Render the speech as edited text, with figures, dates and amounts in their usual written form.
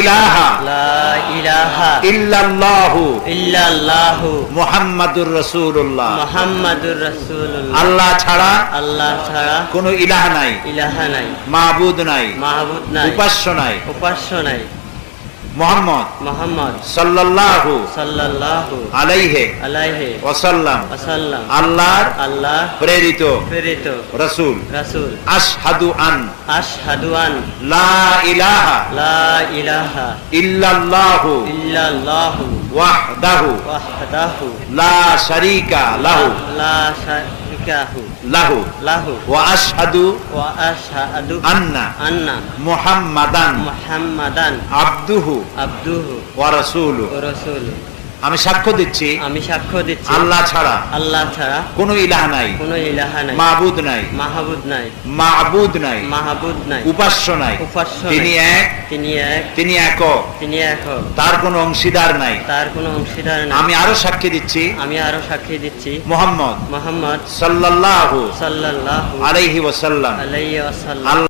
ইলাহা লা ইলাহা ইল্লাল্লাহু ইল্লাল্লাহু মুহাম্মাদুর রাসূলুল্লাহ। মুহাম্মাদুর রাসূলুল্লাহ। আল্লাহ ছাড়া আল্লাহ ছাড়া কোনো ইলাহ নাই, ইলাহা নাই, মাবুদ নাই, মাহবুদ নাই, উপাস্য নাই। উপাস্য নাই। মুহাম্মদ মুহাম্মদ সাল্লাল্লাহু সাল্লাল্লাহু আলাইহি আলাইহি ওয়াসাল্লাম ওয়াসাল্লাম আল্লাহর আল্লাহ প্রেরিত প্রেরিত রাসূল। রাসূল। আশহাদু আন আশহাদু আন লা ইলাহা লা ইলাহা ইল্লাল্লাহু ইল্লাল্লাহু ওয়াহদাহু ওয়াহদাহু লা শারীকা লাহু লা শারীকা লাহু লাহু ওয়া আশহাদু ওয়া আশহাদু আন্না আন্না মুহাম্মাদান মুহাম্মাদান আবদুহু আবদুহু ওয়া রাসূলুহু। ওয়া রাসূলুহু। আমি সাক্ষ্য দিচ্ছি আমি সাক্ষ্য দিচ্ছি আল্লাহ ছাড়া আল্লাহ ছাড়া কোনো ইলাহ নাই, কোনো ইলাহা নাই, মাবুদ নাই, মাহবুদ নাই, মাবুদ নাই, মাহবুদ নাই, উপাস্য নাই। উপাস্য তিনি নাই। এক, তিনি এক, তিনি একক, তিনি একক, তার কোনো অংশীদার নাই। তার কোনো অংশীদার নাই। আমি আরো সাক্ষী দিচ্ছি আমি আরো সাক্ষী দিচ্ছি মুহাম্মদ মুহাম্মদ সাল্লাল্লাহু সাল্লাল্লাহু আলাইহি ওয়াসাল্লাম আলাইহি ওয়াসাল্লাম